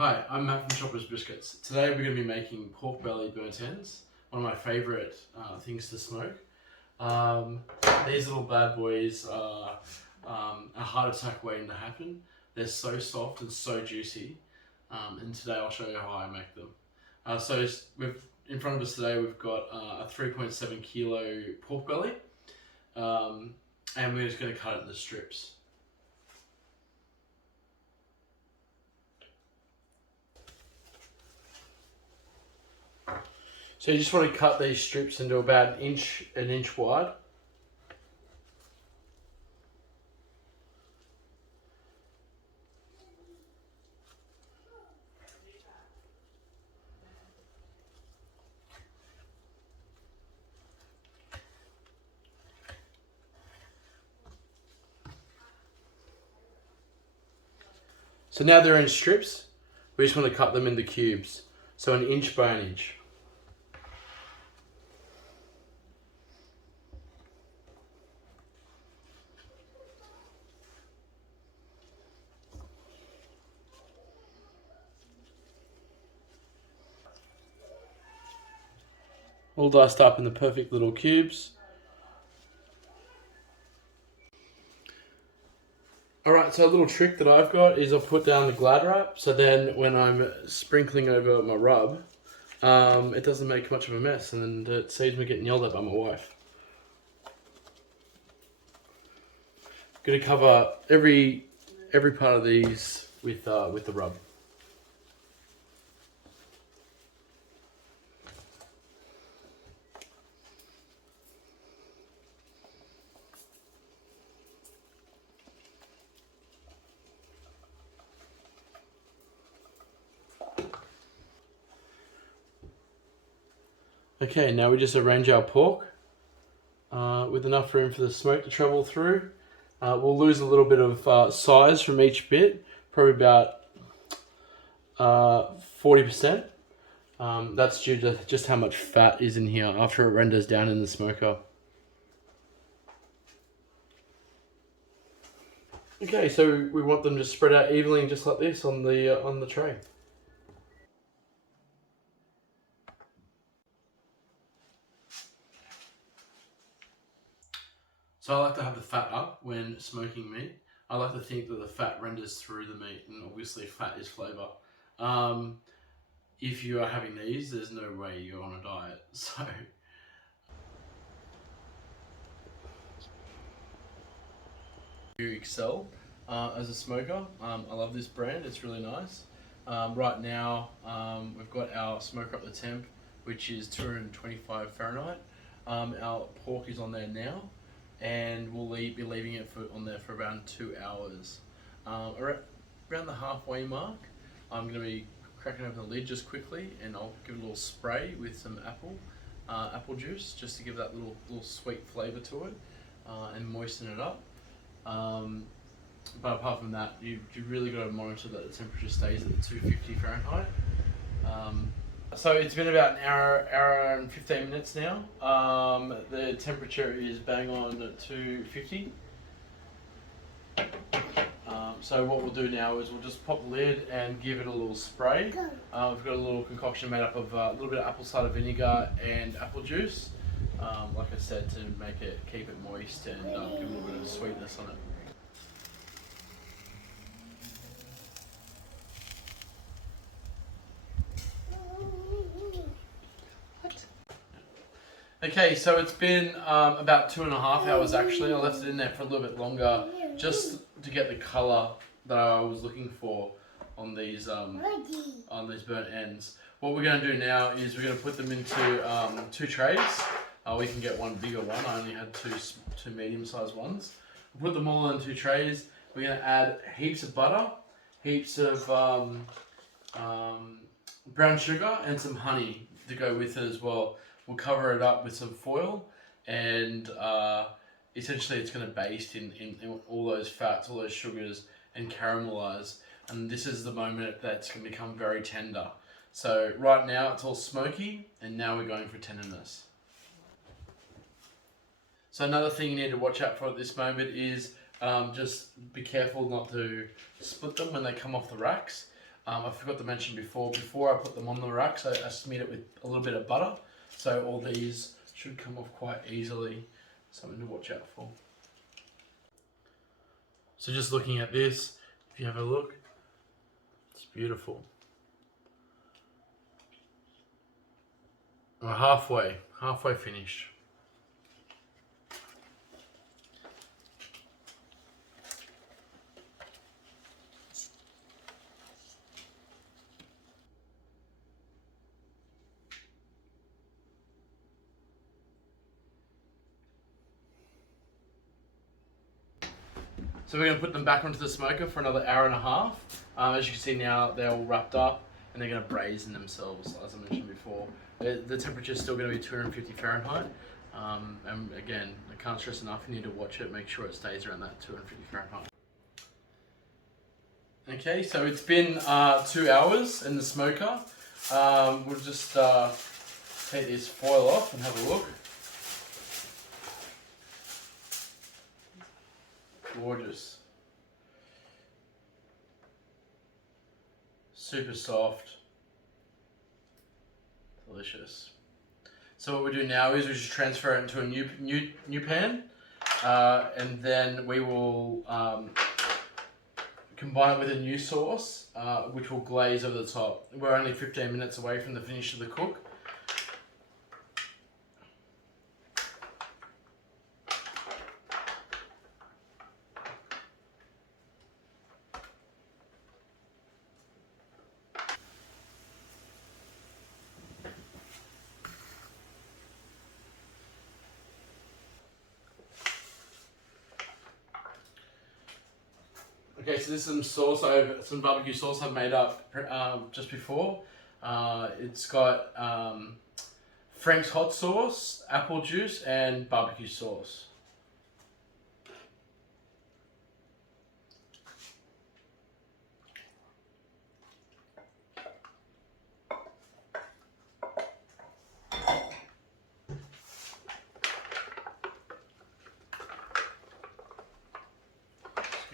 Hi, I'm Matt from Shoppers Biscuits. Today we're going to be making pork belly burnt ends, one of my favourite things to smoke. Um, these little bad boys are a heart attack waiting to happen. They're so soft and so juicy, and today I'll show you how I make them. In front of us today we've got a 3.7 kilo pork belly, um, and we're just going to cut it into strips. So you just want to cut these strips into about an inch wide. So now they're in strips. We just want to cut them into cubes. So an inch by an inch. All diced up in the perfect little cubes. Alright, so a little trick that I've got is I'll put down the Glad wrap, so then when I'm sprinkling over my rub, it doesn't make much of a mess, and it saves me getting yelled at by my wife. Gonna cover every part of these with the rub. Okay, now we just arrange our pork with enough room for the smoke to travel through. We'll lose a little bit of size from each bit, probably about 40%. That's due to just how much fat is in here after it renders down in the smoker. Okay, so we want them to spread out evenly just like this on the tray. So I like to have the fat up when smoking meat. I like to think that the fat renders through the meat, and obviously fat is flavour. If you are having these, there's no way you're on a diet. So you excel as a smoker. I love this brand, it's really nice. Right now, we've got our smoker up the temp, which is 225 Fahrenheit. Our pork is on there now, and we'll be leaving it on there for around 2 hours. Around the halfway mark, I'm going to be cracking open the lid just quickly, and I'll give it a little spray with some apple juice, just to give that little sweet flavour to it, and moisten it up. But apart from that, you really got to monitor that the temperature stays at the 250 Fahrenheit. So it's been about an hour and 15 minutes now. The temperature is bang on at 250. So what we'll do now is we'll just pop the lid and give it a little spray. We've got a little concoction made up of a little bit of apple cider vinegar and apple juice. Like I said, to keep it moist and give a little bit of sweetness on it. Okay, so it's been about 2.5 hours actually. I left it in there for a little bit longer just to get the colour that I was looking for on these burnt ends. What we're going to do now is we're going to put them into 2 trays. We can get one bigger one. I only had two medium-sized ones. We'll put them all in 2 trays. We're going to add heaps of butter, heaps of brown sugar, and some honey to go with it as well. We'll cover it up with some foil, and essentially it's going to baste in all those fats, all those sugars, and caramelize. And this is the moment that's going to become very tender. So right now it's all smoky, and now we're going for tenderness. So another thing you need to watch out for at this moment is just be careful not to split them when they come off the racks. I forgot to mention before I put them on the racks, I smeared it with a little bit of butter. So all these should come off quite easily. Something to watch out for. So just looking at this, if you have a look, it's beautiful. We're halfway finished. So we're going to put them back onto the smoker for another hour and a half. As you can see now, they're all wrapped up and they're going to braise in themselves, as I mentioned before. The temperature is still going to be 250 Fahrenheit. And again, I can't stress enough, you need to watch it, make sure it stays around that 250 Fahrenheit. Okay, so it's been 2 hours in the smoker. We'll just take this foil off and have a look. Gorgeous. Super soft. Delicious. So what we do now is we just transfer it into a new pan, and then we will combine it with a new sauce, which will glaze over the top. We're only 15 minutes away from the finish of the cook. Okay, so this is some barbecue sauce I've made up just before. It's got Frank's hot sauce, apple juice, and barbecue sauce.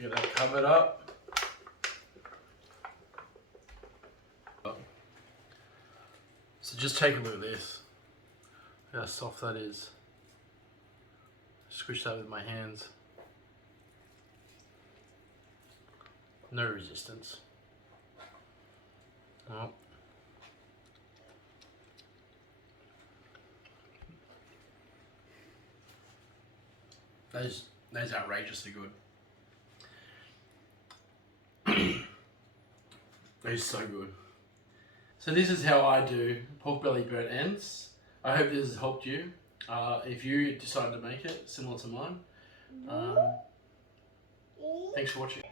Get that covered up. So just take a look at this. Look how soft that is. Squish that with my hands. No resistance. Oh. That is outrageously good. That is so good. So this is how I do pork belly burnt ends. I hope this has helped you. If you decide to make it similar to mine. Thanks for watching.